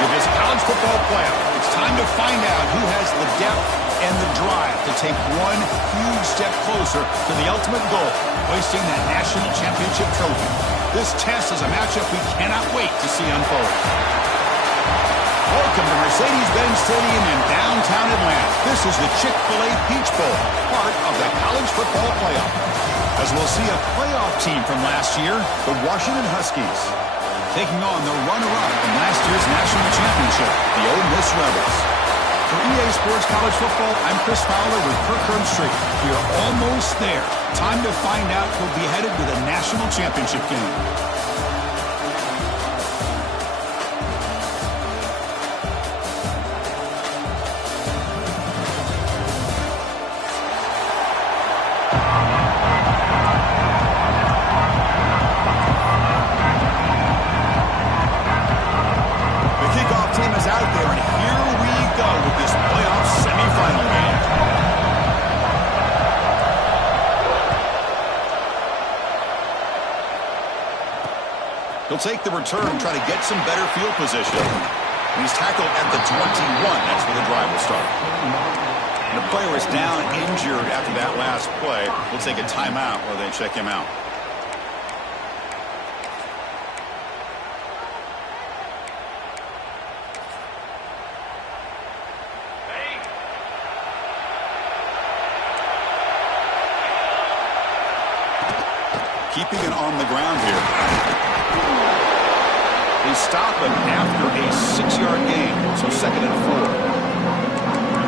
To this college football playoff, it's time to find out who has the depth and the drive to take one huge step closer to the ultimate goal, hoisting that national championship trophy. This test is a matchup we cannot wait to see unfold. Welcome to Mercedes-Benz Stadium in downtown Atlanta. This is the Chick-fil-A Peach Bowl, part of the college football playoff. As we'll see a playoff team from last year, the Washington Huskies, taking on the runner-up from last year's national championship, the Ole Miss Rebels. For EA Sports College Football, I'm Chris Fowler with Kirk Herbstreit. We are almost there. Time to find out who'll be headed to the national championship game. He'll take the return and try to get some better field position. And he's tackled at the 21. That's where the drive will start. And the player is down injured after that last play. We'll take a timeout while they check him out. Keeping it on the ground here. They stop him after a 6-yard gain, so 2nd and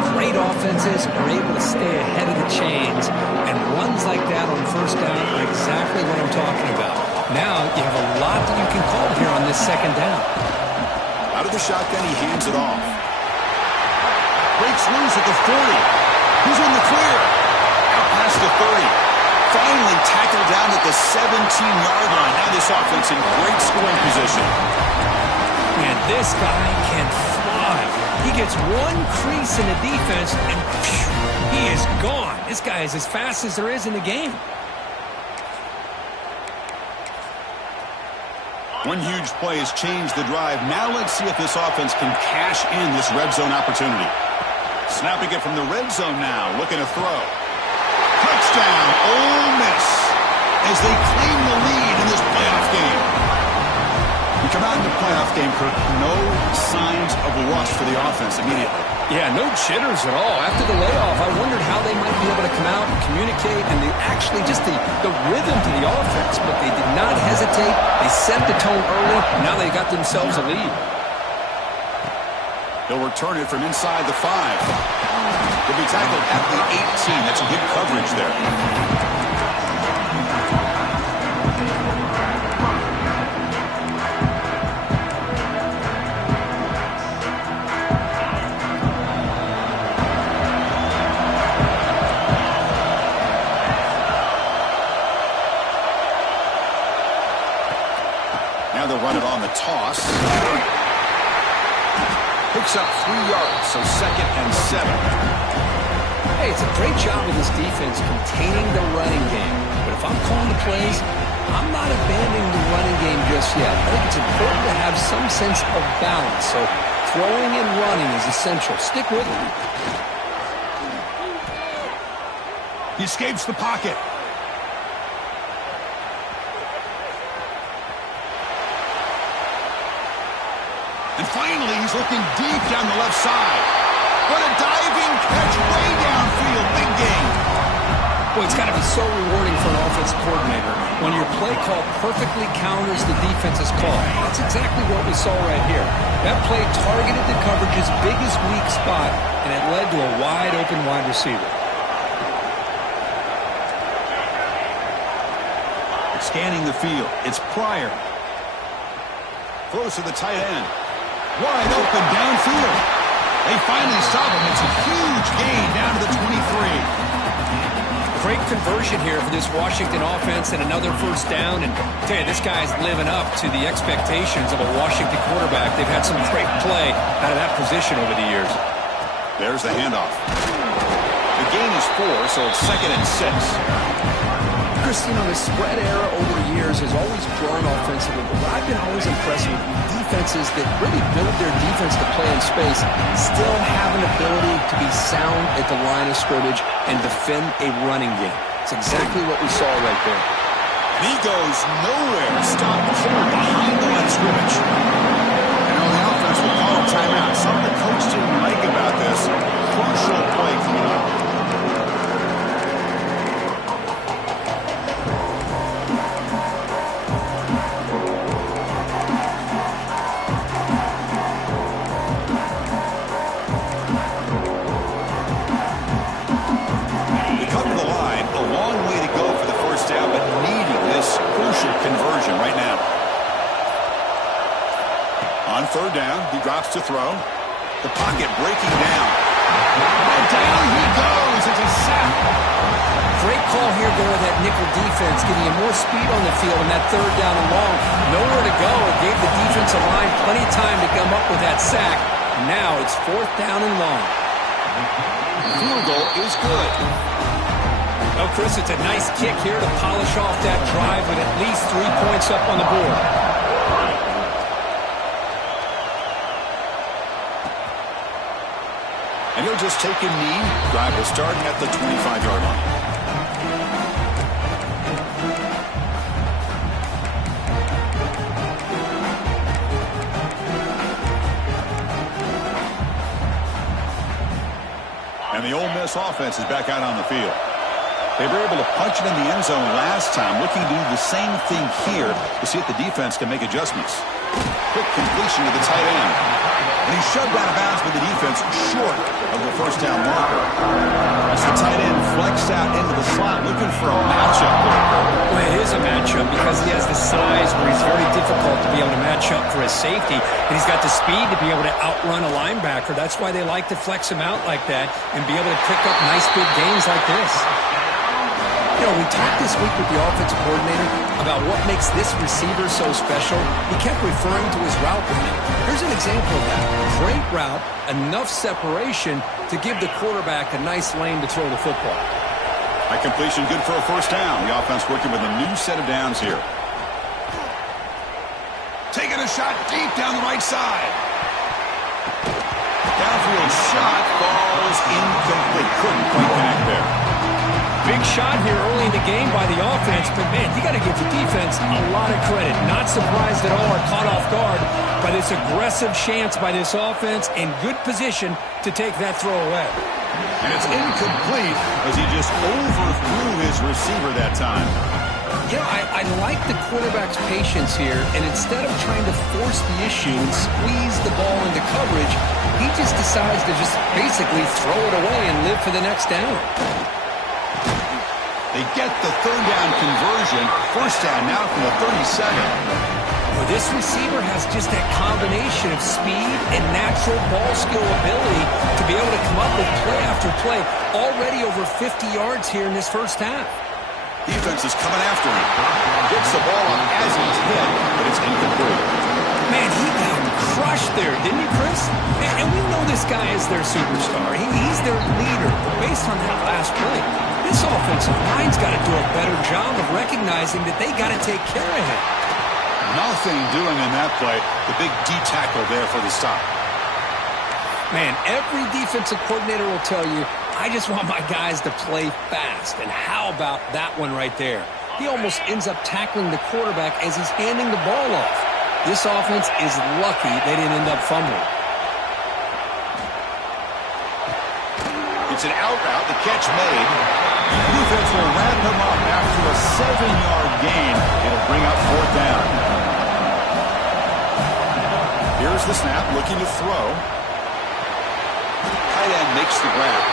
4. Great offenses are able to stay ahead of the chains, and runs like that on 1st down are exactly what I'm talking about. Now you have a lot that you can call here on this 2nd down. Out of the shotgun, he hands it off. Breaks loose at the 40. He's in the clear. Out past the 30. Finally tackled down at the 17-yard line. Now this offense in great scoring position. Man, this guy can fly. He gets one crease in the defense, and phew, he is gone. This guy is as fast as there is in the game. One huge play has changed the drive. Now let's see if this offense can cash in this red zone opportunity. Snapping it from the red zone now, looking to throw. Touchdown, Ole Miss, as they claim the lead in this playoff game. You come out in the playoff game, Kirk, no signs of rust for the offense immediately. Yeah, no jitters at all. After the layoff, I wondered how they might be able to come out and communicate, and actually just the rhythm to the offense, but they did not hesitate. They set the tone early, and now they got themselves a lead. They'll return it from inside the 5. He'll be tackled at the 18. That's good coverage there. Now they'll run it on the toss. Picks up 3 yards, so 2nd and 7. Hey, it's a great job of this defense containing the running game. But if I'm calling the plays, I'm not abandoning the running game just yet. I think it's important to have some sense of balance. So throwing and running is essential. Stick with it. He escapes the pocket. And finally, he's looking deep down the left side. What a diving catch way downfield. Big game. Well, it's got to be so rewarding for an offensive coordinator when your play call perfectly counters the defense's call. That's exactly what we saw right here. That play targeted the coverage's biggest weak spot, and it led to a wide-open wide receiver. Scanning the field. It's Pryor. Throws to the tight end. Wide open downfield. They finally stop him. It's a huge gain down to the 23. Great conversion here for this Washington offense and another 1st down. And I tell you, this guy's living up to the expectations of a Washington quarterback. They've had some great play out of that position over the years. There's the handoff. The gain is 4, so it's 2nd and 6. Christine, the spread era over the years has always grown offensively, but what I've been always impressed with defenses that really build their defense to play in space still have an ability to be sound at the line of scrimmage and defend a running game. It's exactly what we saw right there. And he goes nowhere. Stop cold behind the line of scrimmage. And on the offense, we'll call a timeout. Something the coach didn't like about this. Crucial play coming up. Conversion right now. On third down, he drops to throw. The pocket breaking down. And down he goes. It's a sack. Great call here going with that nickel defense, giving you more speed on the field on that third down and long. Nowhere to go. It gave the defensive line plenty of time to come up with that sack. Now it's fourth down and long. Field goal is good. Oh, Chris, it's a nice kick here to polish off that drive with at least 3 points up on the board. And he'll just take a knee. Drive is starting at the 25-yard line. And the Ole Miss offense is back out on the field. They were able to punch it in the end zone last time, looking to do the same thing here to see if the defense can make adjustments. Quick completion to the tight end. And he's shoved out of bounds by the defense short of the first down marker. As the tight end flexed out into the slot, looking for a matchup there. Well, it is a matchup because he has the size where he's very difficult to be able to match up for his safety. And he's got the speed to be able to outrun a linebacker. That's why they like to flex him out like that and be able to pick up nice big gains like this. You know, we talked this week with the offensive coordinator about what makes this receiver so special. He kept referring to his route running. Here's an example of that. Great route, enough separation to give the quarterback a nice lane to throw the football. A completion good for a first down. The offense working with a new set of downs here. Taking a shot deep down the right side. Downfield shot falls incomplete. Couldn't quite connect there. Big shot here early in the game by the offense, but man, you got to give the defense a lot of credit. Not surprised at all or caught off guard by this aggressive chance by this offense and good position to take that throw away. And it's incomplete as he just overthrew his receiver that time. Yeah, I like the quarterback's patience here, and instead of trying to force the issue and squeeze the ball into coverage, he just decides to just basically throw it away and live for the next down. They get the third down conversion. First down now from the 37. Well, this receiver has just that combination of speed and natural ball skill ability to be able to come up with play after play. Already over 50 yards here in this first half. Defense is coming after him. Gets the ball up as he's hit, but it's incomplete. Man, he got crushed there, didn't he, Chris? And we know this guy is their superstar. He's their leader. But based on that last play, this offensive line's got to do a better job of recognizing that they got to take care of him. Nothing doing in that play. The big D tackle there for the stop. Man, every defensive coordinator will tell you, I just want my guys to play fast. And how about that one right there? He almost ends up tackling the quarterback as he's handing the ball off. This offense is lucky they didn't end up fumbling. It's an out route, the catch made. The defense will wrap him up after a 7-yard gain. It'll bring up fourth down. Here's the snap, looking to throw. Tight end makes the grab.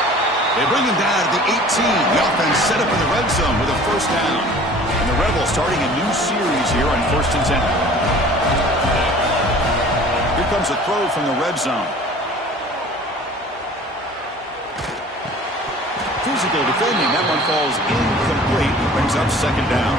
They bring him down at the 18. The offense set up in the red zone with a first down. And the Rebels starting a new series here on 1st and 10. Here comes a throw from the red zone. Physical defending. That one falls incomplete. Brings up second down.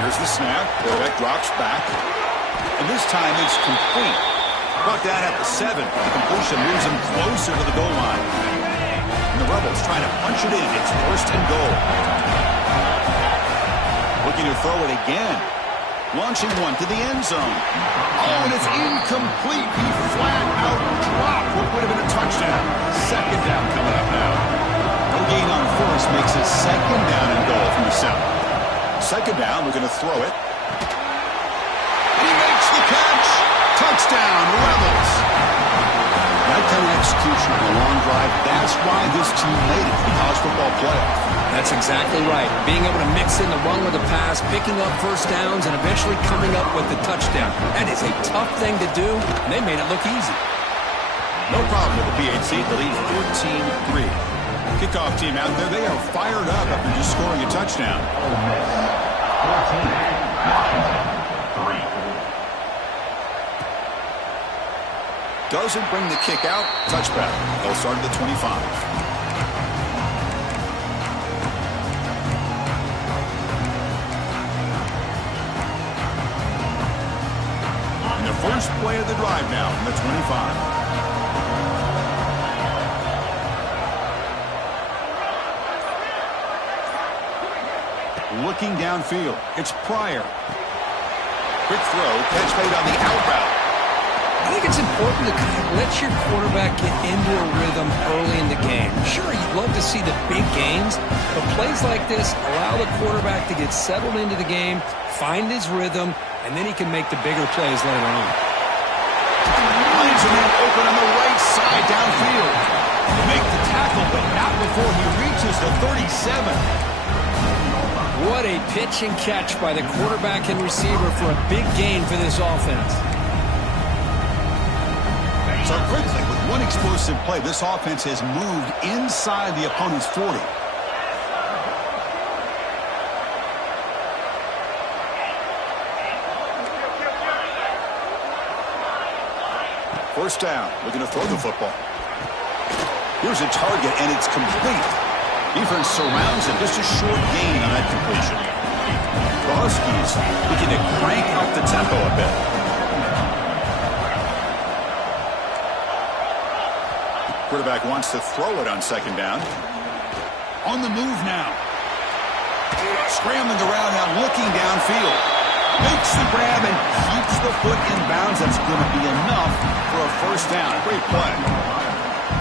Here's the snap. Beck drops back. And this time it's complete. Brought down at the 7. The completion moves him closer to the goal line. And the Rebels trying to punch it in. It's 1st and goal. Looking to throw it again. Launching one to the end zone. Oh, and it's incomplete. He flat out dropped what would have been a touchdown. 2nd down coming up now. No gain on 1st makes it 2nd down and goal from the 7. 2nd down, we're going to throw it. And he makes the catch. Touchdown, Rebels. That kind of execution on a long drive, that's why this team made it to the college football playoff. That's exactly right. Being able to mix in the run with the pass, picking up 1st downs, and eventually coming up with the touchdown. That is a tough thing to do, and they made it look easy. No problem with the PHC. The lead 14-3. Kickoff team out there, they are fired up after just scoring a touchdown. Doesn't bring the kick out. Touchback. They'll start at the 25. First play of the drive now from the 25. Looking downfield. It's Pryor. Quick throw. Catch made on the out route. I think it's important to kind of let your quarterback get into a rhythm early in the game. Sure, you'd love to see the big gains, but plays like this allow the quarterback to get settled into the game, find his rhythm, and then he can make the bigger plays later on. Finds a man open on the right side downfield. To make the tackle, but not before he reaches the 37. What a pitch and catch by the quarterback and receiver for a big gain for this offense. So quickly, with one explosive play, this offense has moved inside the opponent's 40. First down, looking to throw the football. Here's a target, and it's complete. Defense surrounds him, just a short gain on that completion. The Huskies looking to crank up the tempo a bit. Quarterback wants to throw it on 2nd down. On the move now. Scrambling around now, looking downfield. Makes the grab and keeps the foot in bounds. That's going to be enough for a 1st down. Great play.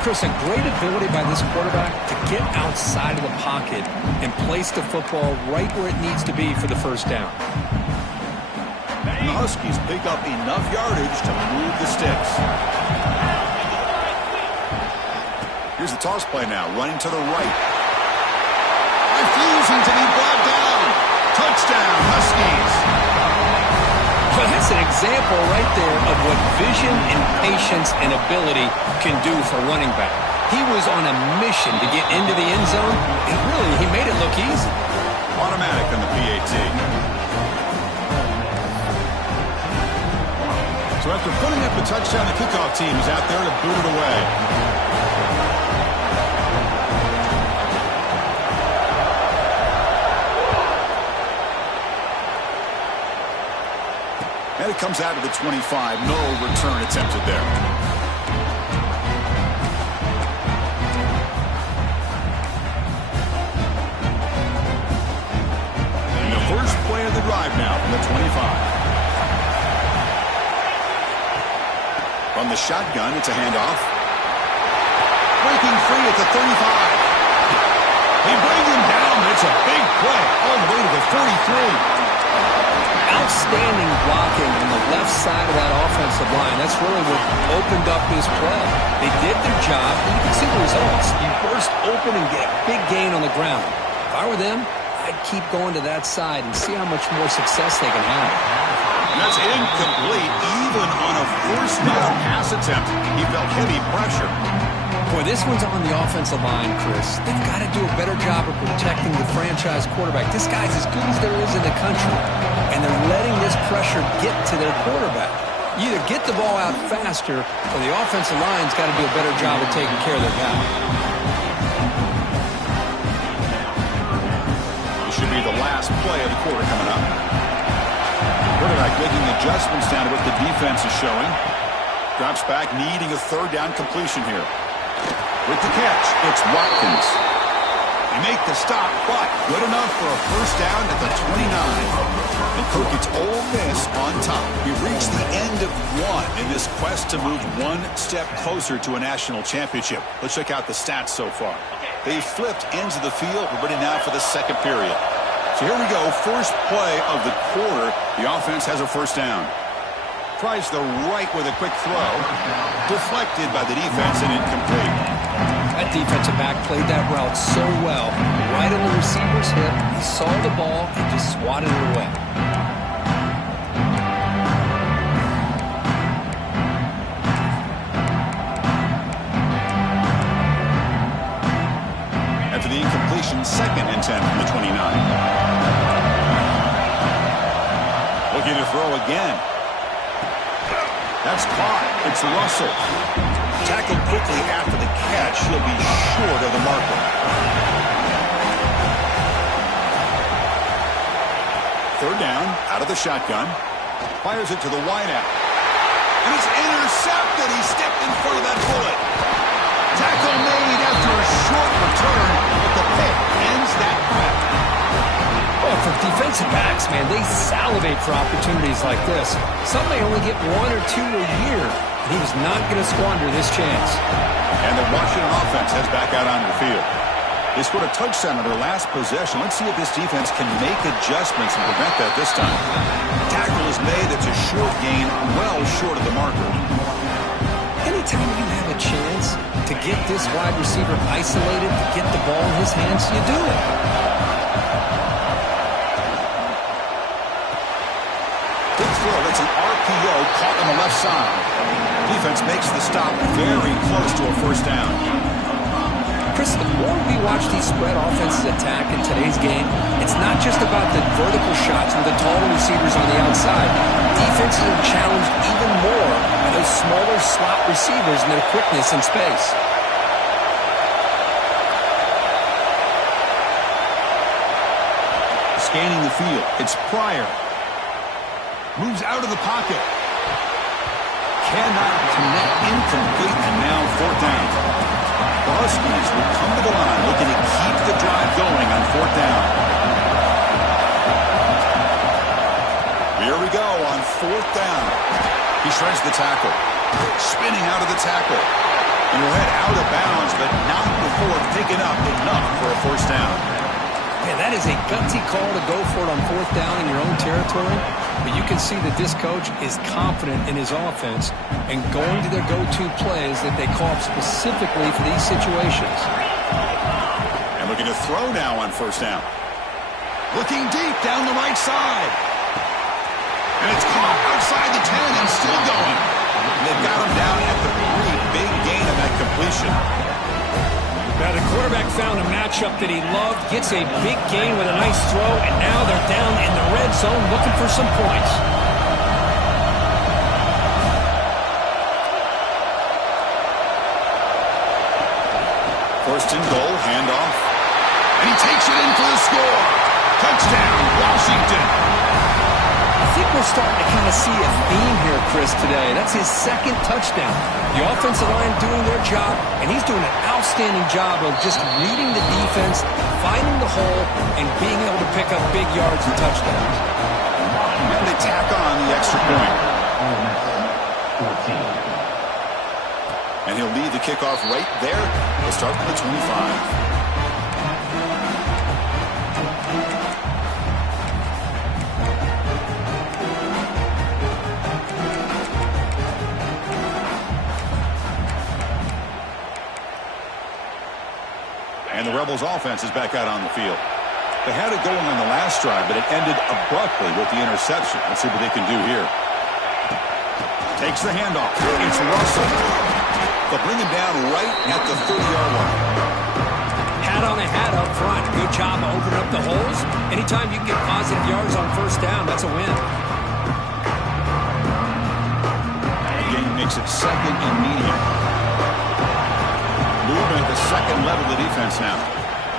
Chris, a great ability by this quarterback to get outside of the pocket and place the football right where it needs to be for the 1st down. And the Huskies pick up enough yardage to move the sticks. Here's the toss play now, running to the right. Refusing to be brought down. Touchdown, Huskies. Well, that's an example right there of what vision and patience and ability can do for running back. He was on a mission to get into the end zone, and really, he made it look easy. Automatic on the PAT. So after putting up the touchdown, the kickoff team is out there to boot it away. And it comes out to the 25. No return attempted there. And the first play of the drive now from the 25. From the shotgun, it's a handoff. Breaking free at the 35. They bring him down, but it's a big play all the way to the 43. Outstanding blocking on the left side of that offensive line. That's really what opened up this play. They did their job, and you can see the results. You burst open and get a big gain on the ground. If I were them, I'd keep going to that side and see how much more success they can have. And that's incomplete, even on a 1st down pass attempt. He felt heavy pressure. Boy, this one's on the offensive line, Chris. They've got to do a better job of protecting the franchise quarterback. This guy's as good as there is in the country, and they're letting this pressure get to their quarterback. You either get the ball out faster, or the offensive line's got to do a better job of taking care of their guy. This should be the last play of the quarter coming up. Quarterback making adjustments down to what the defense is showing. Drops back, needing a third down completion here. With the catch, it's Watkins. They make the stop, but good enough for a first down at the 29. And Cook gets Ole Miss on top. We've reached the end of one in this quest to move one step closer to a national championship. Let's check out the stats so far. They've flipped ends of the field. We're ready now for the second period. So here we go, first play of the quarter. The offense has a first down. Tries the right with a quick throw. Deflected by the defense and incomplete. That defensive back played that route so well. Right on the receiver's hip. He saw the ball and just swatted it away. After the incompletion, 2nd and 10 from the 29. Looking to throw again. That's caught. It's Russell. Tackled quickly after the catch. He'll be short of the marker. Third down, out of the shotgun. Fires it to the wideout. And it's intercepted. He stepped in front of that bullet. Tackle made after a short return, but the pick ends that threat. Well, for defensive backs, man, they salivate for opportunities like this. Some may only get 1 or 2 a year, and he was not going to squander this chance. And the Washington offense heads back out onto the field. They scored a touchdown on their last possession. Let's see if this defense can make adjustments and prevent that this time. Tackle is made. It's a short gain, well short of the marker. Anytime you have a chance to get this wide receiver isolated, to get the ball in his hands, you do it. Big throw. That's an RPO caught on the left side. Defense makes the stop very close to a first down. Chris, the more we watch these spread offenses attack in today's game, it's not just about the vertical shots with the taller receivers on the outside. Defenses are challenged even more by those smaller slot receivers and their quickness in space. Scanning the field. It's Pryor. Moves out of the pocket. Cannot connect, incomplete, and now fourth down. The Huskies will come to the line looking to keep the drive going on fourth down. Here we go on fourth down. He shreds the tackle. Spinning out of the tackle. And will head out of bounds, but not before picking up enough for a first down. Man, that is a gutsy call to go for it on fourth down in your own territory. But you can see that this coach is confident in his offense and going to their go-to plays that they call up specifically for these situations. And looking to throw now on first down. Looking deep down the right side. And it's caught outside the 10 and still going. And they've got him down at the 3. Big gain on that completion. Now the quarterback found a matchup that he loved, gets a big gain with a nice throw, and now they're down in the red zone looking for some points. First and goal, handoff. And he takes it in for the score. Touchdown, Washington. I think we're starting to kind of see a theme here, Chris, today. That's his 2nd touchdown. The offensive line doing their job, and he's doing an outstanding job of just reading the defense, finding the hole, and being able to pick up big yards and touchdowns. And they tack on the extra point. And he'll lead the kickoff right there. He'll start from the 25. And the Rebels offense is back out on the field. They had it going on the last drive, but it ended abruptly with the interception. Let's see what they can do here. Takes the handoff. It's Russell. They'll bring him down right at the 30-yard line. Hat on a hat up front. Good job of opening up the holes. Anytime you can get positive yards on first down, that's a win. The game makes it 2nd and medium. Movement at the 2nd level of the defense now.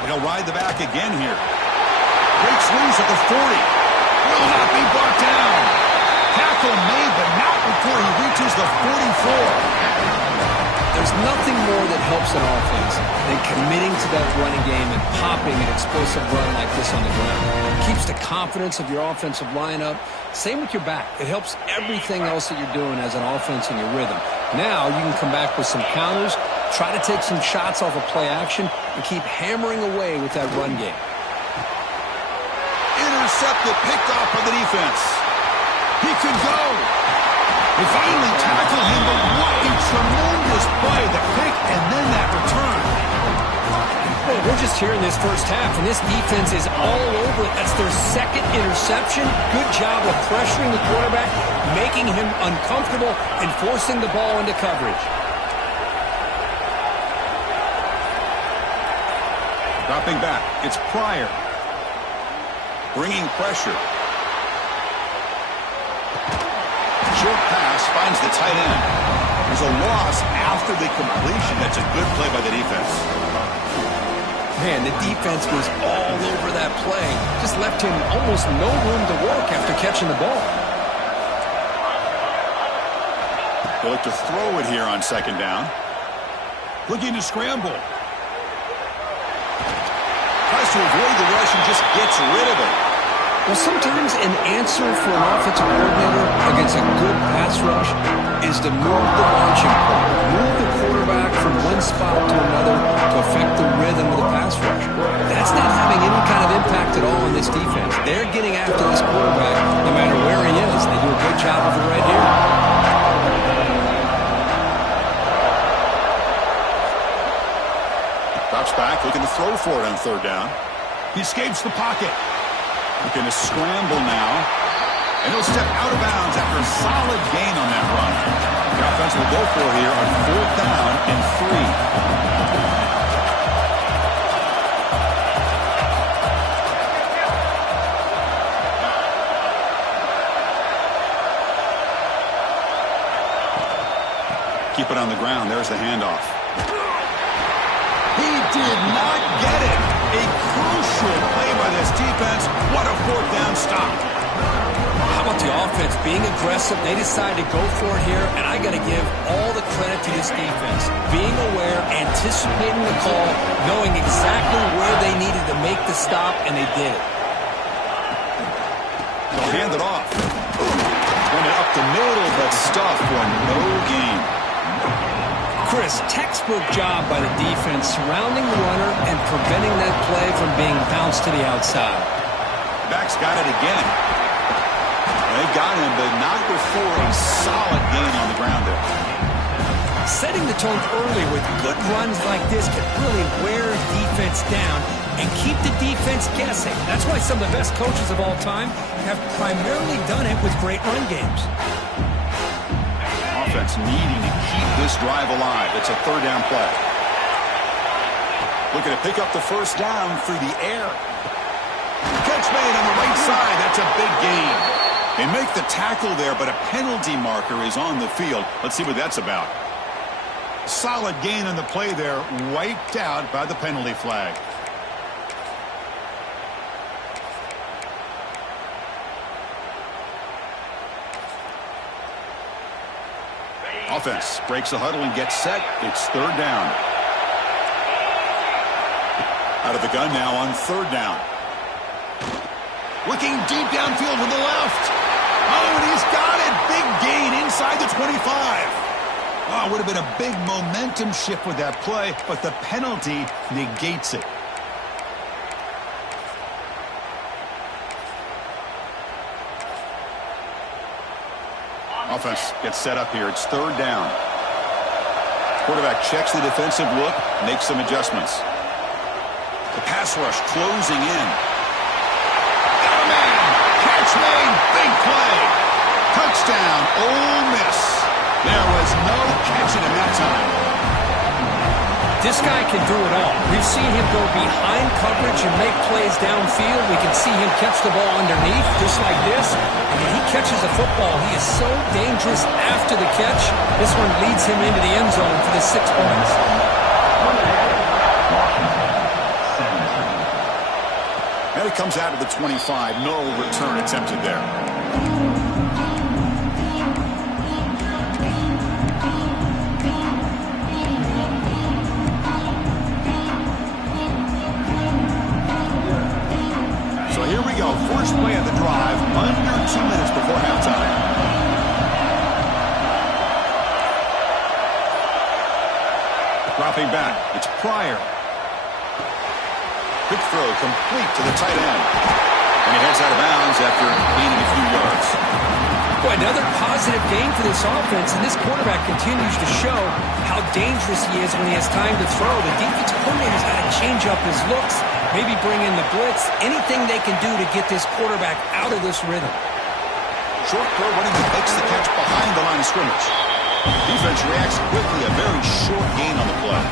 They'll ride the back again here. Breaks loose at the 40. Will not be brought down. 44. There's nothing more that helps an offense than committing to that running game and popping an explosive run like this on the ground. It keeps the confidence of your offensive line up. Same with your back. It helps everything else that you're doing as an offense in your rhythm. Now you can come back with some counters, try to take some shots off of play action, and keep hammering away with that run game. Intercepted, picked off by the defense. He could go. They finally tackle him, but what a tremendous play. The pick and then that return. Well, we're just here in this first half, and this defense is all over it. That's their second interception. Good job of pressuring the quarterback, making him uncomfortable, and forcing the ball into coverage. Dropping back, it's Pryor. Bringing pressure. Short pass finds the tight end. There's a loss after the completion. That's a good play by the defense. Man, the defense was all over that play. Just left him almost no room to work after catching the ball. They look to throw it here on second down. Looking to scramble. Tries to avoid the rush and just gets rid of it. Well, sometimes an answer for an offensive coordinator against a good pass rush is to move the launching point, move the quarterback from one spot to another to affect the rhythm of the pass rush. That's not having any kind of impact at all on this defense. They're getting after this quarterback no matter where he is. They do a good job of it right here. Drops back, looking to throw for it on third down. He escapes the pocket. Looking to scramble now. And he'll step out of bounds after a solid gain on that run. The offense will go for it here on fourth down and 3. Keep it on the ground. There's the handoff. He did not get it. A crucial play by this defense. What a fourth down stop. How about the offense being aggressive? They decided to go for it here, and I got to give all the credit to this defense. Being aware, anticipating the call, knowing exactly where they needed to make the stop, and they did it. They'll hand it off. Went it up the middle, but stuffed for no gain. Chris, textbook job by the defense surrounding the runner and preventing that play from being bounced to the outside. Back's got it again. They got him, but not before a solid gain on the ground there. Setting the tone early with good runs like this can really wear defense down and keep the defense guessing. That's why some of the best coaches of all time have primarily done it with great run games. Offense needing to keep this drive alive. It's a third down play. Looking to pick up the first down through the air. Catch made on the right side. That's a big gain. They make the tackle there, but a penalty marker is on the field. Let's see what that's about. Solid gain on the play there, wiped out by the penalty flag. Offense breaks the huddle and gets set. It's third down. Out of the gun now on third down. Looking deep downfield to the left. Oh, and he's got it. Big gain inside the 25. Oh, it would have been a big momentum shift with that play, but the penalty negates it. Offense gets set up here. It's third down. Quarterback checks the defensive look, makes some adjustments. The pass rush closing in. Got a man. Catch made. Big play. Touchdown. Ole Miss. There was no catching him that time. This guy can do it all. We've seen him go behind coverage and make plays downfield. We can see him catch the ball underneath, just like this. And when he catches a football, he is so dangerous after the catch. This one leads him into the end zone for the 6 points. And it comes out of the 25. No return attempted there. we go. First play of the drive, under 2 minutes before halftime. Dropping back, it's Pryor. Quick throw, complete to the tight end. And he heads out of bounds after gaining a few yards. Boy, another positive game for this offense, and this quarterback continues to show how dangerous he is when he has time to throw. The defensive coordinator's got to change up his looks, maybe bring in the blitz, anything they can do to get this quarterback out of this rhythm. Short throw running that makes the catch behind the line of scrimmage. Defense reacts quickly, a very short gain on the play.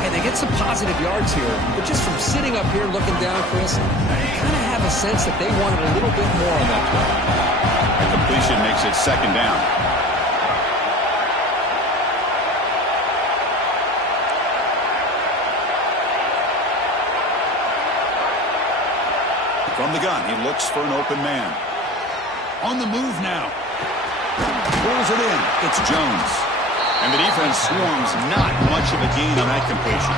Hey, they get some positive yards here, but just from sitting up here looking down, Chris, I kind of have a sense that they wanted a little bit more on that play. The completion makes it second down. From the gun, he looks for an open man. On the move now. Pulls it in. It's Jones. And the defense swarms, not much of a gain on that completion.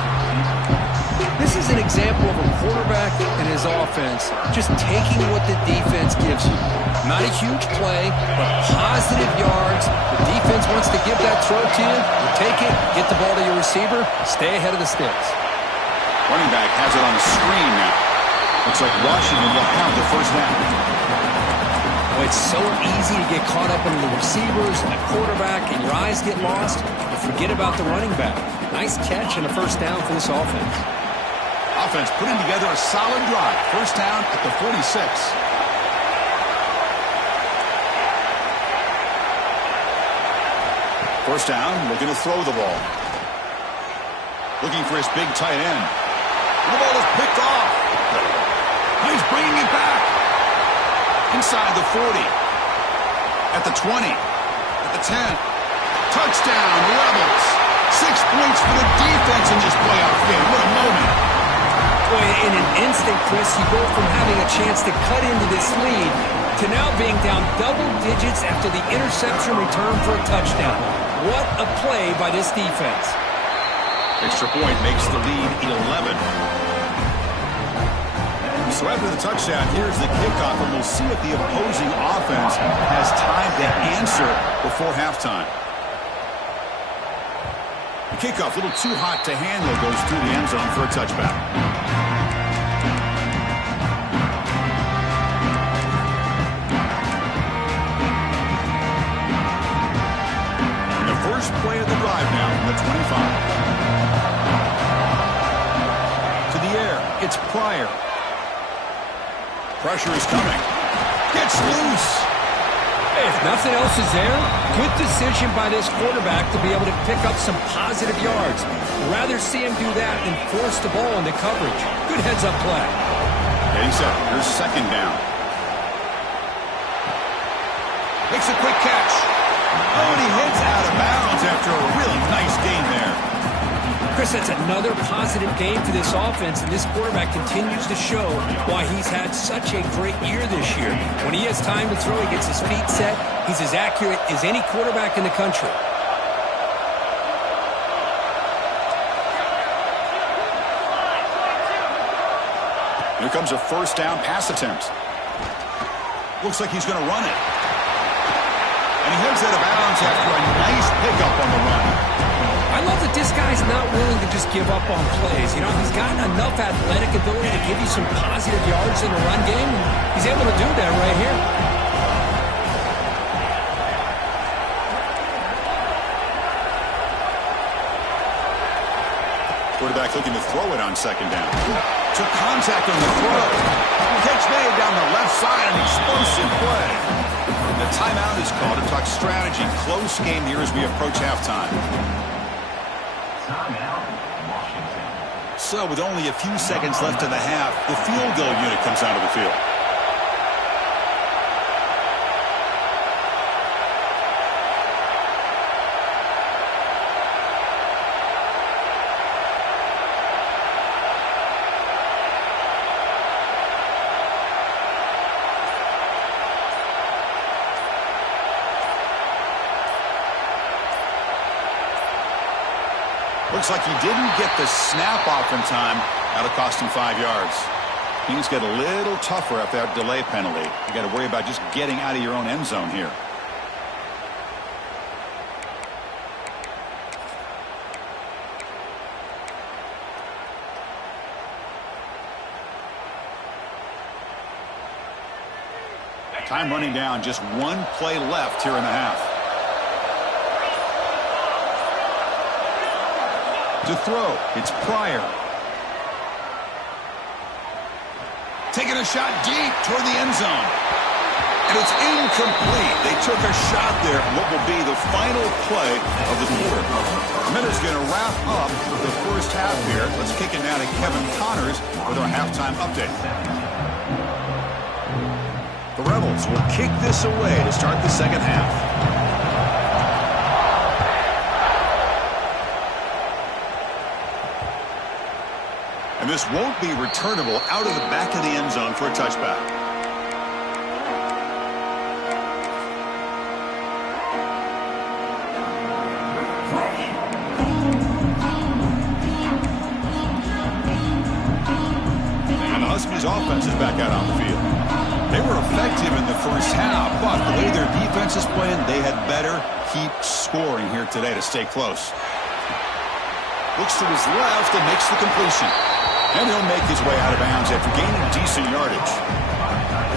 This is an example of a quarterback and his offense just taking what the defense gives you. Not a huge play, but positive yards. The defense wants to give that throw to you. You take it, get the ball to your receiver, stay ahead of the sticks. Running back has it on the screen now. Looks like Washington will have the first down. Well, it's so easy to get caught up in the receivers and the quarterback, and your eyes get lost. You forget about the running back. Nice catch and a first down for this offense. Offense putting together a solid drive. First down at the 46. First down, looking to throw the ball. Looking for his big tight end. The ball is picked off. He's bringing it back. Inside the 40. At the 20. At the 10. Touchdown, Rebels. 6 points for the defense in this playoff game. What a moment. Boy, in an instant, Chris, you go from having a chance to cut into this lead to now being down double digits after the interception return for a touchdown. What a play by this defense. Extra point makes the lead 11. So after the touchdown, here's the kickoff, and we'll see if the opposing offense has time to answer before halftime. The kickoff, a little too hot to handle, goes through the end zone for a touchback. And the first play of the drive now from the 25. To the air, it's Pryor. Pressure is coming. Gets loose. Hey, if nothing else is there, good decision by this quarterback to be able to pick up some positive yards. Rather see him do that than force the ball into coverage. Good heads-up play. Getting set. Here's second down. Makes a quick catch. Oh, and he heads out of bounds after a really nice gain there. Chris, that's another positive game for this offense, and this quarterback continues to show why he's had such a great year this year. When he has time to throw, he gets his feet set. He's as accurate as any quarterback in the country. Here comes a first down pass attempt. Looks like he's going to run it. And he heads out of bounds after a nice pickup on the run. I love that this guy's not willing to just give up on plays. You know, he's got enough athletic ability to give you some positive yards in the run game. And he's able to do that right here. Quarterback looking to throw it on second down. Took contact on the throw. Catch made down the left side, an explosive play. And the timeout is called to talk strategy. Close game here as we approach halftime. So with only a few seconds left in the half, the field goal unit comes out of the field. Looks like he didn't get the snap off in time. That'll cost him 5 yards. Things get a little tougher after that delay penalty. You got to worry about just getting out of your own end zone here. Time running down, just one play left here in the half. To throw, it's Pryor. Taking a shot deep toward the end zone. And it's incomplete. They took a shot there. What will be the final play of the quarter. A minute's going to wrap up the first half here. Let's kick it now to Kevin Connors with our halftime update. The Rebels will kick this away to start the second half. And this won't be returnable out of the back of the end zone for a touchback. And the Huskies offense is back out on the field. They were effective in the first half, but the way their defense is playing, they had better keep scoring here today to stay close. Looks to his left and makes the completion. And he'll make his way out of bounds after gaining decent yardage.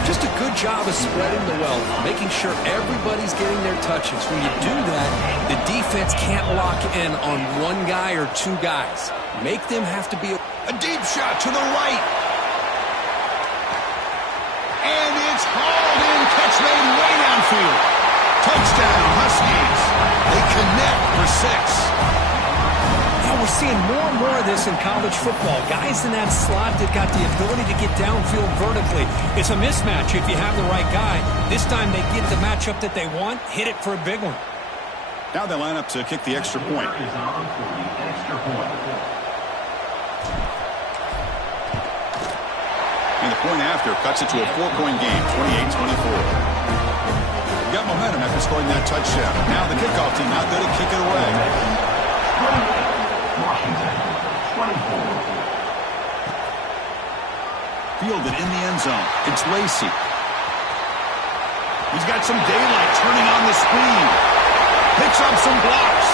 Just a good job of spreading the wealth, making sure everybody's getting their touches. When you do that, the defense can't lock in on one guy or two guys. Make them have to be a deep shot to the right. And it's hauled in, catch made way downfield. Touchdown, Huskies. They connect for 6. Yeah, we're seeing more and more of this in college football. Guys in that slot that got the ability to get downfield vertically. It's a mismatch if you have the right guy. This time they get the matchup that they want, hit it for a big one. Now they line up to kick the extra point. And the point after cuts it to a 4-point game, 28-24. Got momentum after scoring that touchdown. Now the kickoff team out there to kick it away. Fielded in the end zone. It's Lacey. He's got some daylight turning on the speed. Picks up some blocks.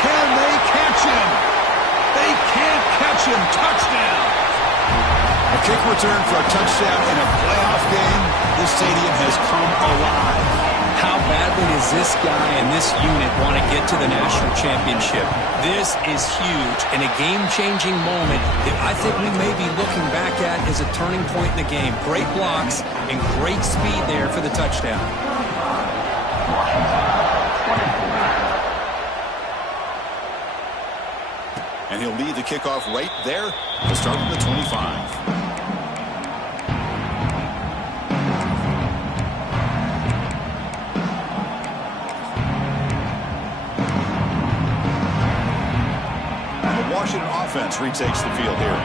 Can they catch him? They can't catch him. Touchdown. A kick return for a touchdown in a playoff game. This stadium has come alive. How badly does this guy and this unit want to get to the national championship? This is huge and a game-changing moment that I think we may be looking back at as a turning point in the game. Great blocks and great speed there for the touchdown. And he'll lead the kickoff right there to start from the 25. Washington offense retakes the field here.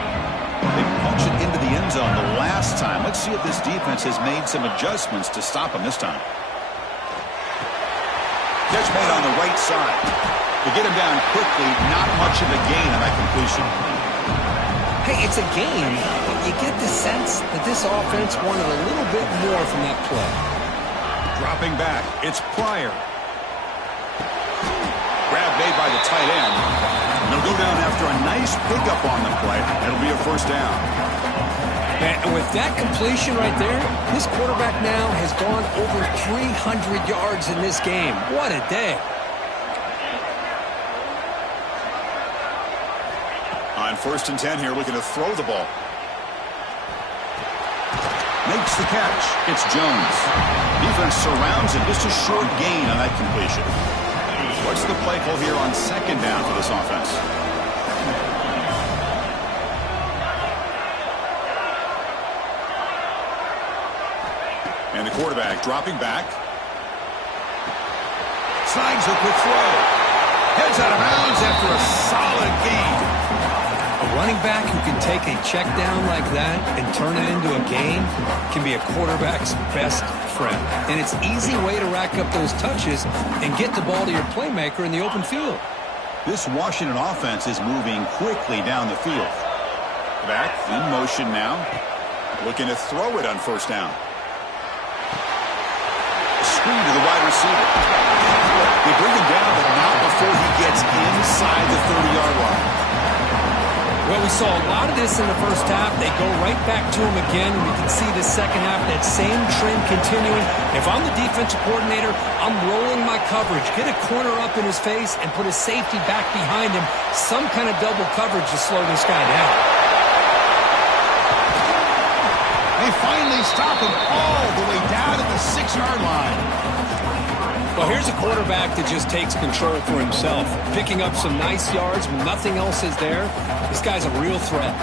They punch it into the end zone the last time. Let's see if this defense has made some adjustments to stop him this time. Catch made on the right side. To get him down quickly, not much of a gain on that completion. Hey, it's a game, but you get the sense that this offense wanted a little bit more from that play. Dropping back, it's Pryor. Grab made by the tight end. They'll go down after a nice pickup on the play. It'll be a first down. And with that completion right there, this quarterback now has gone over 300 yards in this game. What a day. On 1st and 10 here, looking to throw the ball. Makes the catch. It's Jones. Defense surrounds him. Just a short gain on that completion. What's the play call here on 2nd down for this offense? And the quarterback dropping back. Snags a quick throw. Heads out of bounds after a solid gain. A running back who can take a check down like that and turn it into a gain can be a quarterback's best friend. And it's an easy way to rack up those touches and get the ball to your playmaker in the open field. This Washington offense is moving quickly down the field. Back in motion now. Looking to throw it on first down. Screen to the wide receiver. They bring him down, but not before he gets inside the 30-yard line. Well, we saw a lot of this in the first half. They go right back to him again, and we can see the second half, that same trend continuing. If I'm the defensive coordinator, I'm rolling my coverage. Get a corner up in his face and put a safety back behind him. Some kind of double coverage to slow this guy down. They finally stop him all the way down at the 6-yard line. Well, here's a quarterback that just takes control for himself, picking up some nice yards when nothing else is there. This guy's a real threat.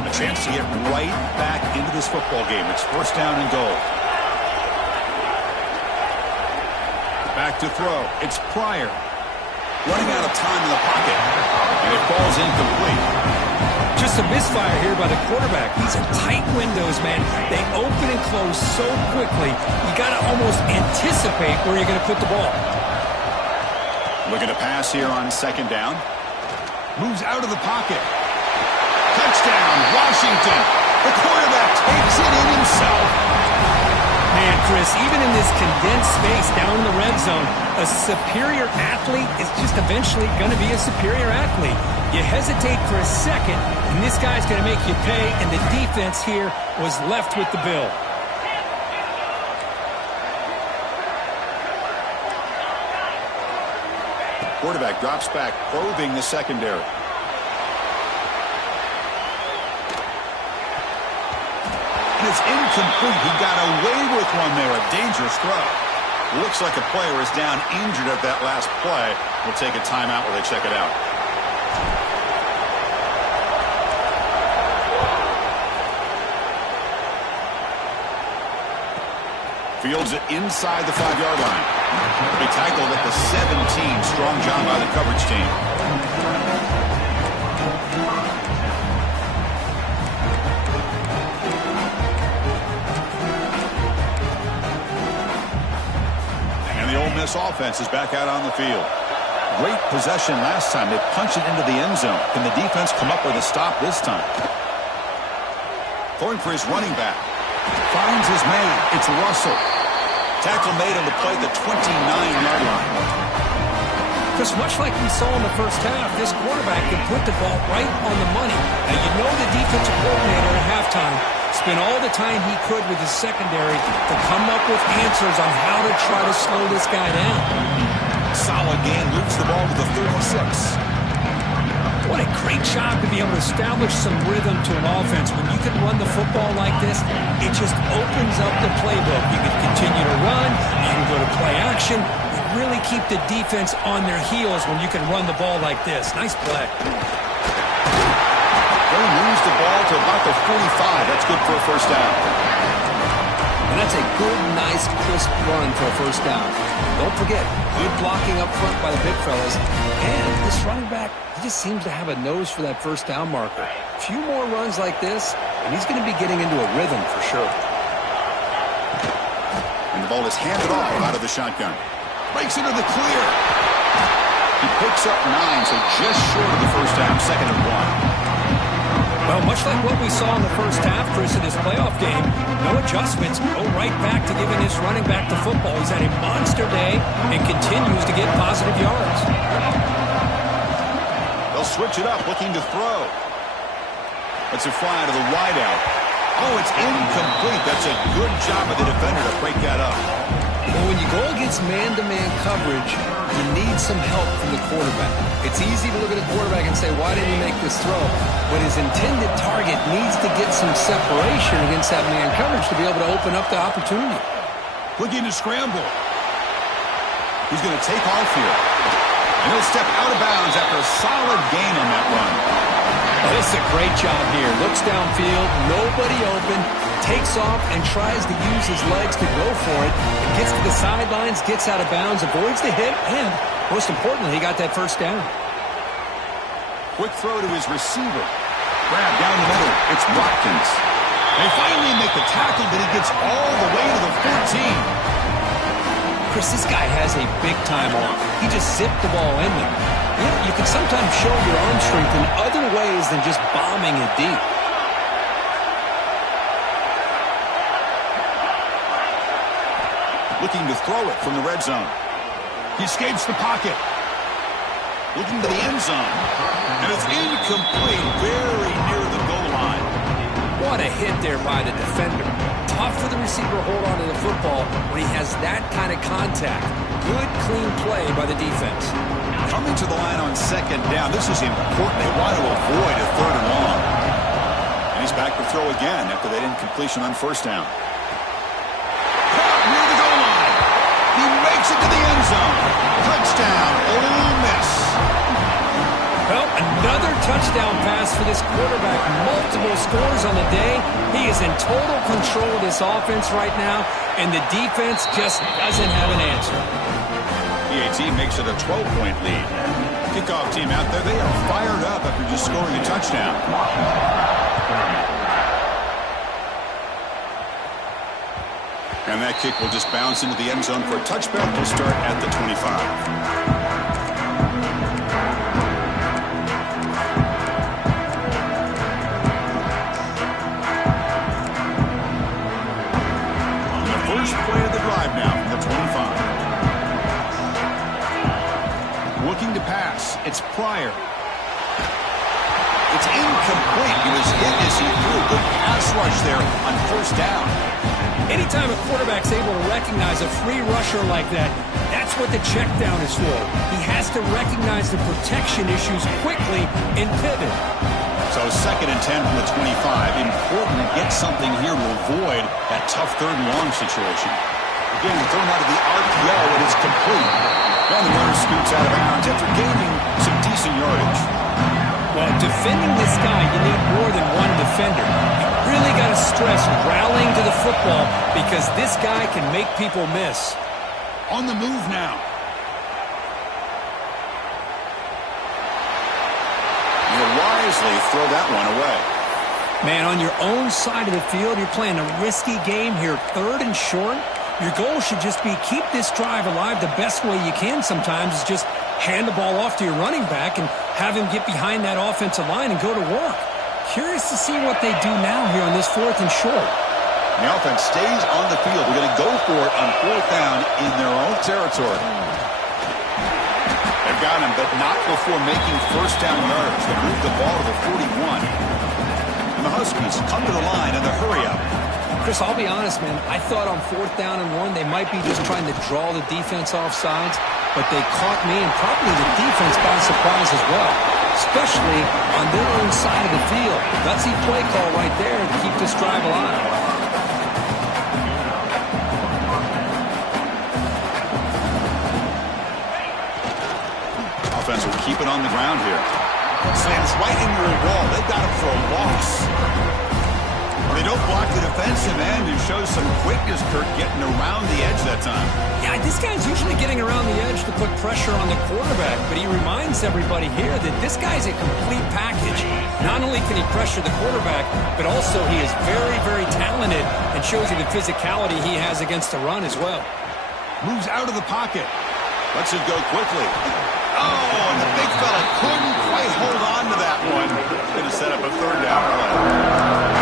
A chance to get right back into this football game. It's first down and goal. Back to throw. It's Pryor. Running out of time in the pocket. And it falls incomplete. Just a misfire here by the quarterback. These are tight windows, man. They open and close so quickly, you got to almost anticipate where you're going to put the ball. Looking to pass here on second down. Moves out of the pocket. Touchdown, Washington. The quarterback takes it in himself. Man, Chris, even in this condensed space down in the red zone, a superior athlete is just eventually going to be a superior athlete. You hesitate for a second, and this guy's going to make you pay, and the defense here was left with the bill. Quarterback drops back, probing the secondary. And it's incomplete. He got away with one there. A dangerous throw. Looks like a player is down injured at that last play. We'll take a timeout while they check it out. Fields it inside the 5-yard line. They tackled at the 17. Strong job by the coverage team. And the Ole Miss offense is back out on the field. Great possession last time. They punched it into the end zone. Can the defense come up with a stop this time? Throwing for his running back. Finds his man. It's Russell. Tackle made on the play at the 29-yard line. Chris, much like we saw in the first half, this quarterback can put the ball right on the money. Now, you know the defensive coordinator at halftime spent all the time he could with his secondary to come up with answers on how to try to slow this guy down. Solid gain. Moves the ball to the 36. What a great job to be able to establish some rhythm to an offense. When you can run the football like this, it just opens up the playbook. You can continue to run. You can go to play action. You really keep the defense on their heels when you can run the ball like this. Nice play. They moves the ball to about the 45. That's good for a first down. And that's a good, nice, crisp run for a first down. Don't forget, good blocking up front by the big fellas. And this running back, he just seems to have a nose for that first down marker. A few more runs like this, and he's going to be getting into a rhythm for sure. And the ball is handed off out of the shotgun. Breaks into the clear. He picks up 9, so just short of the first down, second and 1. Well, much like what we saw in the first half, Chris, in this playoff game, no adjustments. Go right back to giving his running back the football. He's had a monster day and continues to get positive yards. They'll switch it up, looking to throw. It's a fly out of the wideout. Oh, it's incomplete. That's a good job of the defender to break that up. Well, when you go against man-to-man coverage, you need some help from the quarterback. It's easy to look at a quarterback and say, why didn't he make this throw? But his intended target needs to get some separation against that man coverage to be able to open up the opportunity. Looking to scramble. He's going to take off here. And he'll step out of bounds after a solid gain on that run. Oh, this is a great job here. Looks downfield, nobody open, takes off and tries to use his legs to go for it. Gets to the sidelines, gets out of bounds, avoids the hit, and most importantly, he got that first down. Quick throw to his receiver. Grab down the middle. It's Watkins. They finally make the tackle, but he gets all the way to the 14. Chris, this guy has a big-time arm. He just zipped the ball in there. You can sometimes show your arm strength in other ways than just bombing it deep. Looking to throw it from the red zone. He escapes the pocket. Looking to the end zone. And it's incomplete, very near the goal line. What a hit there by the defender. Tough for the receiver to hold on to the football when he has that kind of contact. Good, clean play by the defense. Coming to the line on second down. This is important. They want to avoid a third and long. And he's back to throw again after that incompletion on first down. Caught near the goal line. He makes it to the end zone. Touchdown, Ole Miss. Well, another touchdown pass for this quarterback. Multiple scores on the day. He is in total control of this offense right now, and the defense just doesn't have an answer. PAT makes it a 12-point lead. Kickoff team out there, they are fired up after just scoring a touchdown. And that kick will just bounce into the end zone for a touchback. Will start at the 25. Play of the drive now from the 25. Looking to pass. It's Pryor. It's incomplete. He was hit as he threw. Good pass rush there on first down. Anytime a quarterback's able to recognize a free rusher like that, that's what the check down is for. He has to recognize the protection issues quickly and pivot. So second and 10 from the 25. Important to get something here to avoid that tough third and long situation. Again, thrown out of the RPO, and it's complete. And the runner scoots out of bounds after gaining some decent yardage. Well, defending this guy, you need more than one defender. You really got to stress rallying to the football because this guy can make people miss. On the move now. Wisely throw that one away. Man, on your own side of the field, you're playing a risky game here, third and short. Your goal should just be keep this drive alive the best way you can sometimes is just hand the ball off to your running back and have him get behind that offensive line and go to work. Curious to see what they do now here on this fourth and short. The offense stays on the field. They're going to go for it on fourth down in their own territory. They've got him, but not before making first down yards. They move the ball to the 41. And the Huskies come to the line in the hurry-up. Chris, I'll be honest, man. I thought on fourth down and one, they might be just trying to draw the defense off sides, but they caught me and probably the defense by surprise as well, especially on their own side of the field. Gutsy play call right there to keep this drive alive. Offense will keep it on the ground here. Slams right into a wall. They've got him for a loss. They don't block the defensive end and show some quickness, Kirk, getting around the edge that time. Yeah, this guy's usually getting around the edge to put pressure on the quarterback, but he reminds everybody here that this guy's a complete package. Not only can he pressure the quarterback, but also he is very, very talented and shows you the physicality he has against the run as well. Moves out of the pocket. Lets it go quickly. Oh, and the big fella couldn't quite hold on to that one. Going to set up a third down play.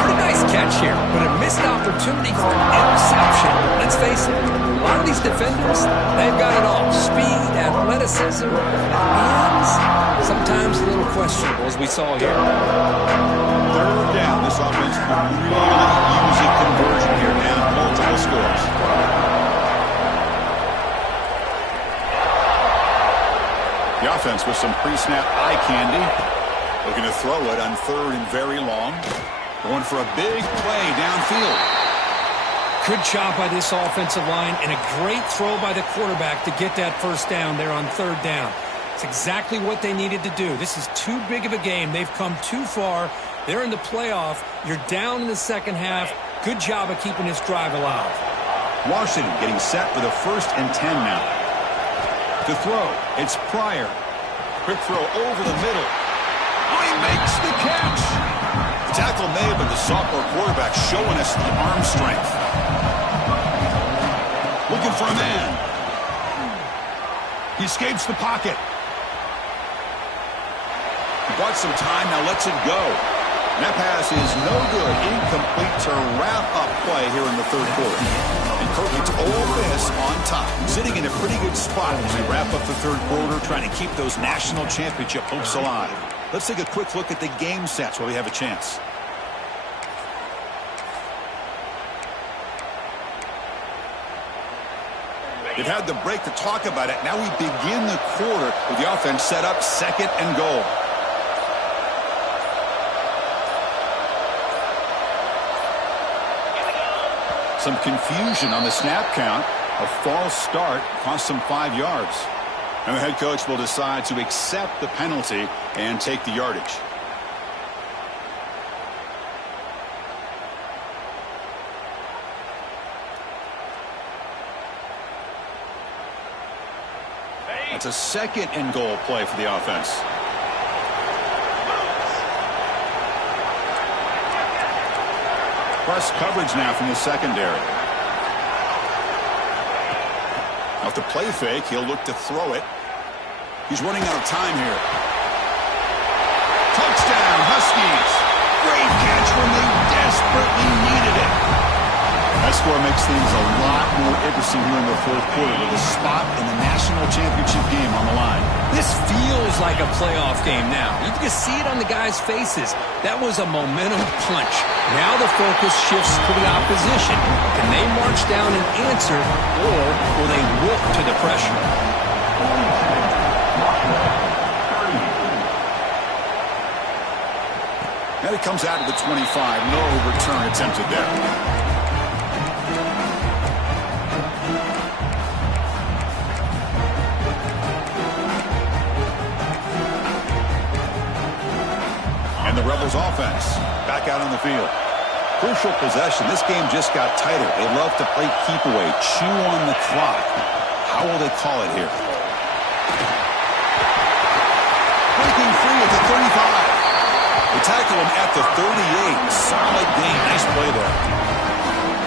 Pretty nice catch here, but a missed opportunity for an interception. Let's face it, a lot of these defenders, they've got it all. Speed, athleticism, hands, sometimes a little questionable, as we saw here. Third down. This offense could really use a conversion here, down multiple scores. The offense with some pre-snap eye candy. Looking to throw it on third and very long. Going for a big play downfield. Good job by this offensive line and a great throw by the quarterback to get that first down there on third down. It's exactly what they needed to do. This is too big of a game. They've come too far. They're in the playoff. You're down in the second half. Good job of keeping this drive alive. Washington getting set for the 1st and 10 now. To throw, it's Pryor. Quick throw over the middle. Oh, he makes the catch. The tackle made, but the sophomore quarterback showing us the arm strength. Looking for a man. He escapes the pocket. He bought some time, now lets it go. And that pass is no good. Incomplete to wrap up play here in the third quarter. And Kirk gets all this on top. Sitting in a pretty good spot as we wrap up the third quarter, trying to keep those national championship hopes alive. Let's take a quick look at the game sets while we have a chance. They've had the break to talk about it. Now we begin the quarter with the offense set up 2nd and goal. Some confusion on the snap count. A false start cost them 5 yards. And the head coach will decide to accept the penalty and take the yardage. That's a 2nd and goal play for the offense. Press coverage now from the secondary. Off the play fake, he'll look to throw it. He's running out of time here. Touchdown, Huskies. Great catch when they desperately needed it. That score makes things a lot more interesting here in the fourth quarter with a spot in the national championship game on the line. This feels like a playoff game now. You can just see it on the guys' faces. That was a momentum punch. Now the focus shifts to the opposition. Can they march down and answer, or will they wilt to the pressure? And it comes out of the 25. No return attempted there. And the Rebels offense back out on the field. Crucial possession. This game just got tighter. They love to play keep away, chew on the clock. How will they call it here? Breaking free at the 35. They tackle him at the 38. Solid gain. Nice play there.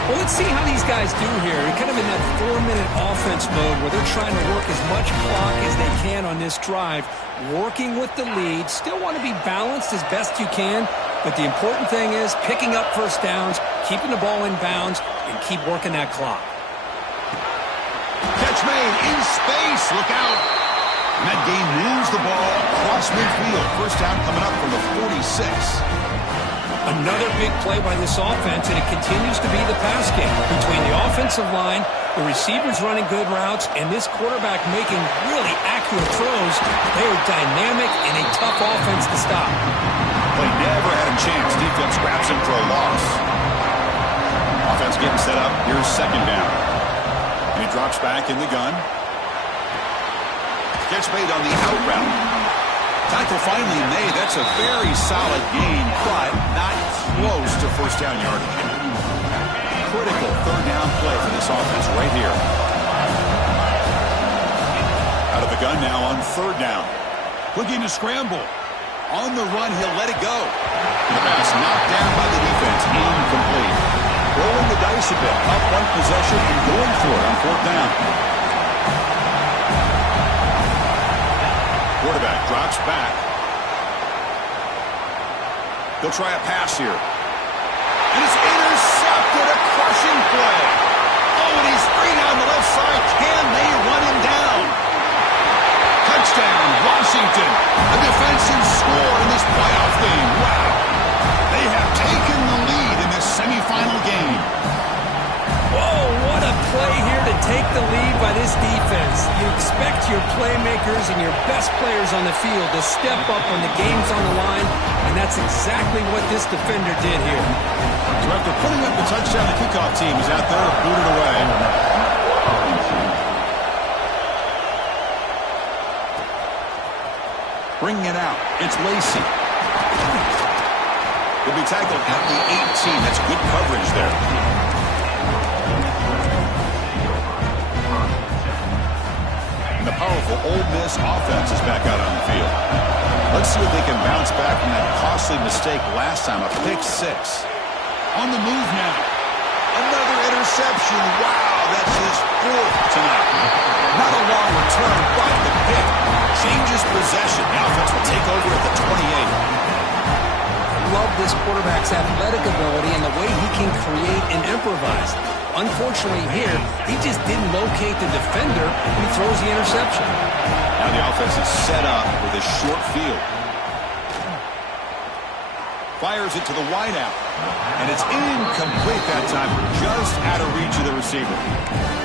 Well, let's see how these guys do here. They're kind of in that 4-minute offense mode where they're trying to work as much clock as they can on this drive, working with the lead. Still want to be balanced as best you can, but the important thing is picking up first downs, keeping the ball in bounds, and keep working that clock. Catch made in space. Look out. And that gain moves the ball across midfield. First down coming up from the 46. Another big play by this offense, and it continues to be the pass game. Between the offensive line, the receivers running good routes, and this quarterback making really accurate throws, they are dynamic and a tough offense to stop. Play never had a chance. Defense grabs him for a loss. Offense getting set up. Here's 2nd down. And he drops back in the gun. Catch made on the out route. Tackle finally made. That's a very solid gain, but not close to first down yardage. Critical 3rd down play for this offense right here. Out of the gun now on 3rd down. Looking to scramble. On the run, he'll let it go. The pass knocked down by the defense. Incomplete. Rolling the dice a bit. Up one possession and going for it on 4th down. Quarterback drops back. They'll try a pass here. And it's intercepted. A crushing play. Oh, and he's free down the left side. Can they run him down? Touchdown, Washington. A defensive score in this playoff game. Wow. They have taken the lead in this semifinal game. Whoa, what a play here to take the lead by this defense. You expect your playmakers and your best players on the field to step up when the game's on the line, and that's exactly what this defender did here. So after putting up the touchdown, the kickoff team is out there booted away. Bringing it out, it's Lacey. He'll be tackled at the 18. That's good coverage there. The powerful Ole Miss offense is back out on the field. Let's see if they can bounce back from that costly mistake last time, a pick 6. On the move now. Another interception. Wow, that's his 4th tonight. Not a long return, but the pick changes possession. The offense will take over at the 28. Love this quarterback's athletic ability and the way he can create and improvise. Unfortunately here, he just didn't locate the defender when he throws the interception. Now the offense is set up with a short field. Fires it to the wideout. And it's incomplete that time, just out of reach of the receiver.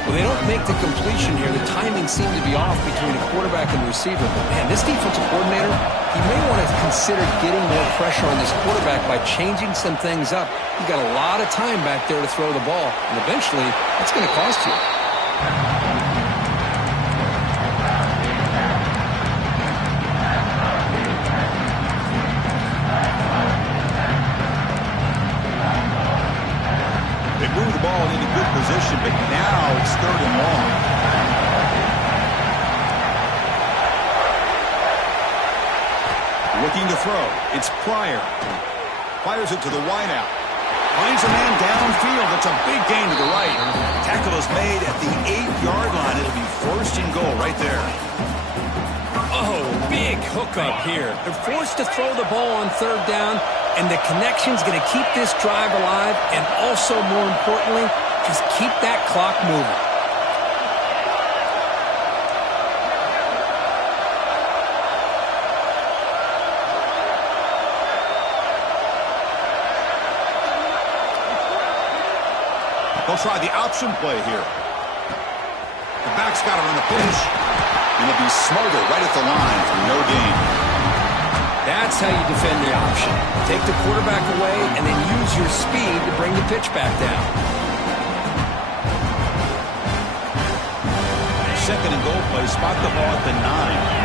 Well, they don't make the completion here. The timing seemed to be off between the quarterback and the receiver. But, man, this defensive coordinator, he may want to consider getting more pressure on this quarterback by changing some things up. He's got a lot of time back there to throw the ball, and eventually that's going to cost you. They move the ball into good position, but now it's 3rd and long. Looking to throw. It's Pryor. Fires it to the wideout. Finds a man downfield. That's a big gain to the right. Tackle is made at the 8-yard line. It'll be 1st and goal right there. Oh, big hookup here. They're forced to throw the ball on 3rd down, and the connection's going to keep this drive alive, and also, more importantly, just keep that clock moving. They'll try the option play here. The back's got it on the pitch. And it'll be smothered right at the line for no gain. That's how you defend the option. Take the quarterback away and then use your speed to bring the pitch back down. 2nd and goal play. Spot the ball at the 9.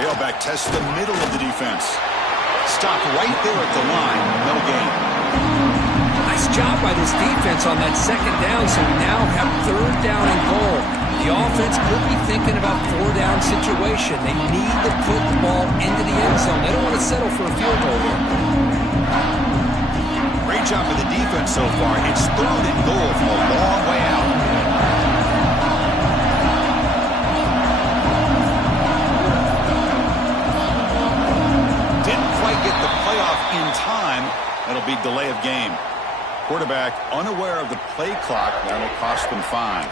Tailback tests the middle of the defense. Stopped right there at the line. No gain. Nice job by this defense on that 2nd down, so we now have 3rd down and goal. The offense could be thinking about 4-down situation. They need to put the ball into the end zone. They don't want to settle for a field goal here. Great job of the defense so far. It's 3rd and goal from a long way out. Get the playoff in time. That'll be delay of game. Quarterback unaware of the play clock. That'll cost them 5.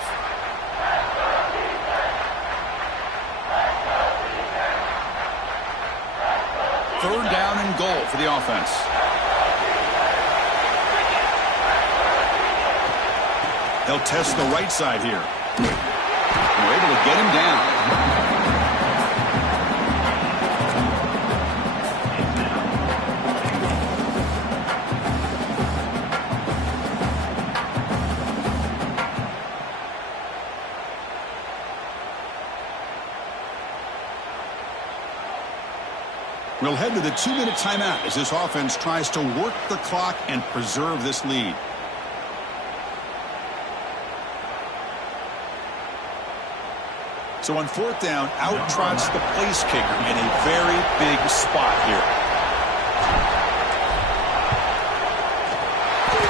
Third down and goal for the offense. They'll test the right side here. They're able to get him down. We'll head to the 2-minute timeout as this offense tries to work the clock and preserve this lead. So on 4th down, out trots the place kicker in a very big spot here.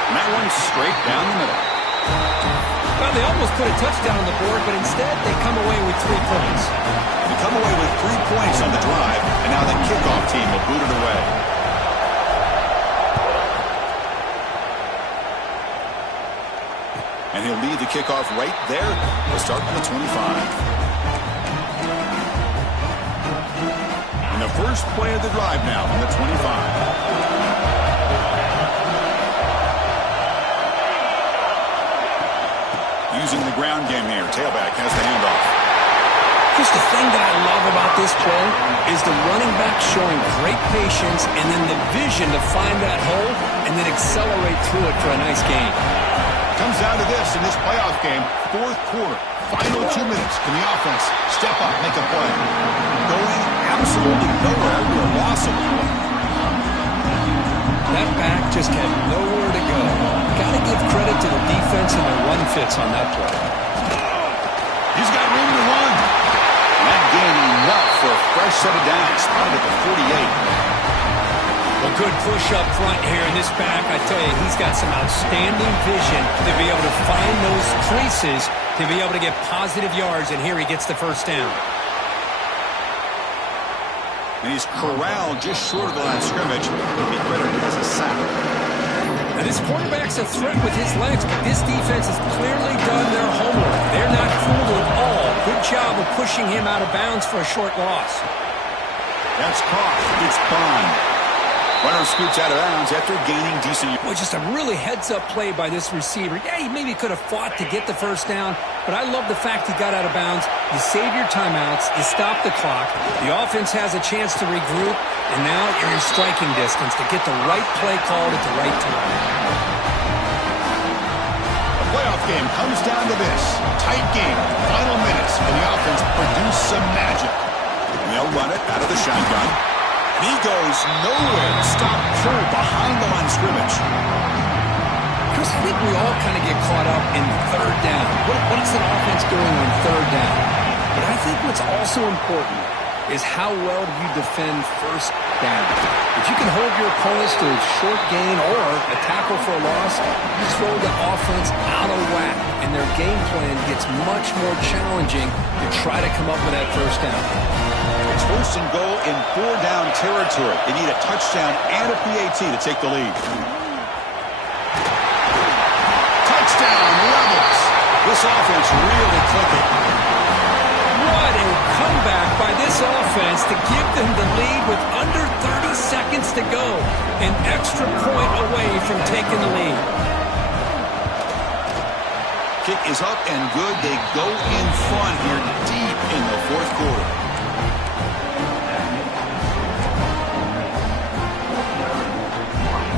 And that one's straight down the middle. Well, they almost put a touchdown on the board, but instead they come away with 3 points. They come away with 3 points on the drive, and now the kickoff team will boot it away. And he'll lead the kickoff right there. He'll start from the 25. And the first play of the drive now from the 25. Using the ground game here. Tailback has the handoff. Just the thing that I love about this play is the running back showing great patience and then the vision to find that hole and then accelerate through it for a nice gain. Comes down to this in this playoff game. Fourth quarter, final 2 minutes. Can the offense step up, make a play? Going absolutely nowhere to a loss of the play. That back just had nowhere to go. Got to give credit to the defense and their run fits on that play. He's got room to run. That gain enough for a fresh set of downs. Spotted at the 48. Well, good push up front here in this back. I tell you, he's got some outstanding vision to be able to find those creases, to be able to get positive yards, and here he gets the first down. And he's corralled just short of the line of scrimmage. He'll be credited as a sack. Now, this quarterback's a threat with his legs, but this defense has clearly done their homework. They're not fooled at all. Good job of pushing him out of bounds for a short loss. That's caught. It's Bond. Runner scoots out of bounds after gaining decent. Well, just a really heads-up play by this receiver. Yeah, he maybe could have fought to get the first down, but I love the fact he got out of bounds. You save your timeouts, you stop the clock, the offense has a chance to regroup, and now you're in striking distance to get the right play called at the right time. The playoff game comes down to this. Tight game, final minutes, and the offense produce some magic. And they'll run it out of the shotgun. He goes nowhere. Stop cold behind the line of scrimmage. Chris, I think we all kind of get caught up in third down. What is an offense doing on third down? But I think what's also important is how well do you defend first down. If you can hold your opponents to a short gain or a tackle for a loss, you throw the offense out of whack, and their game plan gets much more challenging to try to come up with that first down. It's first and goal in 4-down territory. They need a touchdown and a PAT to take the lead. Touchdown, Rebels. This offense really clicking. What a comeback by this offense to give them the lead with under 30 seconds to go. An extra point away from taking the lead. Kick is up and good. They go in front here deep in the fourth quarter.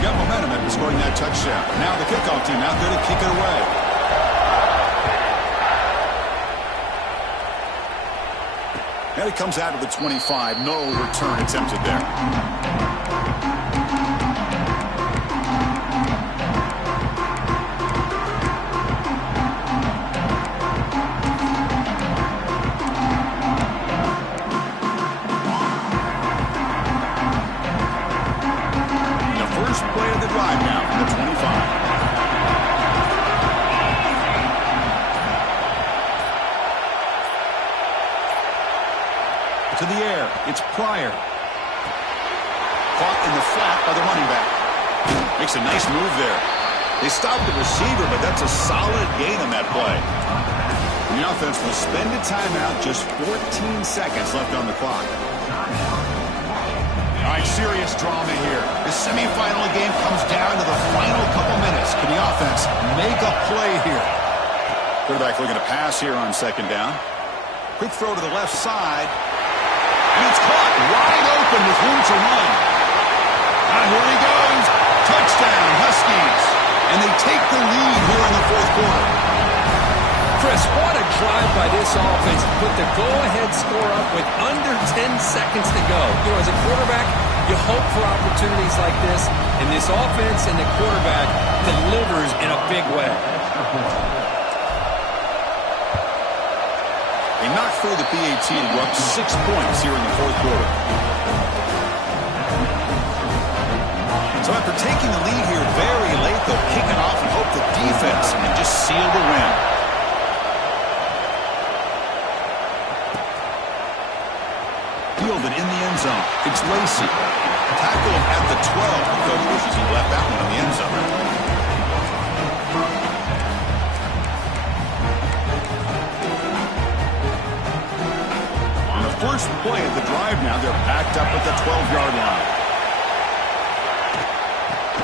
Got momentum after scoring that touchdown. Now the kickoff team out there to kick it away. And it comes out of the 25. No return attempted there. To the air, it's Pryor. Caught in the flat by the running back. Makes a nice move there. They stopped the receiver, but that's a solid gain on that play. The offense will spend a timeout, just 14 seconds left on the clock. All right, serious drama here. The semifinal game comes down to the final couple minutes. Can the offense make a play here? Quarterback looking to pass here on second down. Quick throw to the left side. And it's caught wide open with room to run. And here he goes. Touchdown, Huskies. And they take the lead here in the fourth quarter. Chris, what a drive by this offense to put the go-ahead score up with under 10 seconds to go. You know, as a quarterback, you hope for opportunities like this, and this offense and the quarterback delivers in a big way. They knocked through the PAT to go up 6 points here in the fourth quarter. So after taking the lead here very late, they'll kick it off and hope the defense can just seal the win. Fielded in the end zone. It's Lacy. Tackled at the 12. The coach wishes he left that one in the end zone. First play of the drive now. They're packed up at the 12-yard line.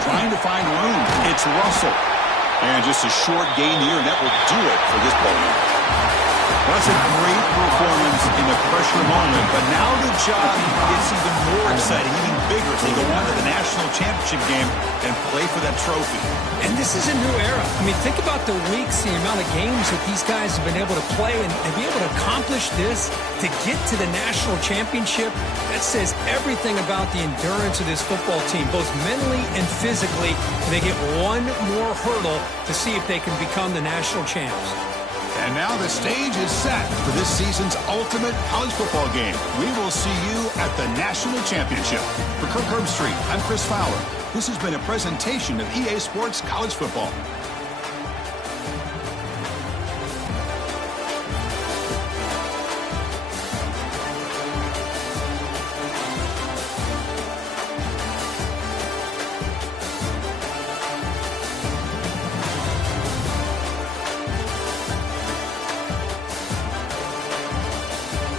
Trying to find room. It's Russell. And just a short gain here, and that will do it for this ball game. Well, that's a great performance in the pressure moment, but now the job gets even more exciting, even bigger as they go on to the national championship game and play for that trophy. And this is a new era. I mean, think about the weeks, the amount of games that these guys have been able to play and be able to accomplish this, to get to the national championship. That says everything about the endurance of this football team, both mentally and physically. They get one more hurdle to see if they can become the national champs. And now the stage is set for this season's ultimate college football game. We will see you at the national championship. For Kirk Herbstreit, I'm Chris Fowler. This has been a presentation of EA Sports College Football.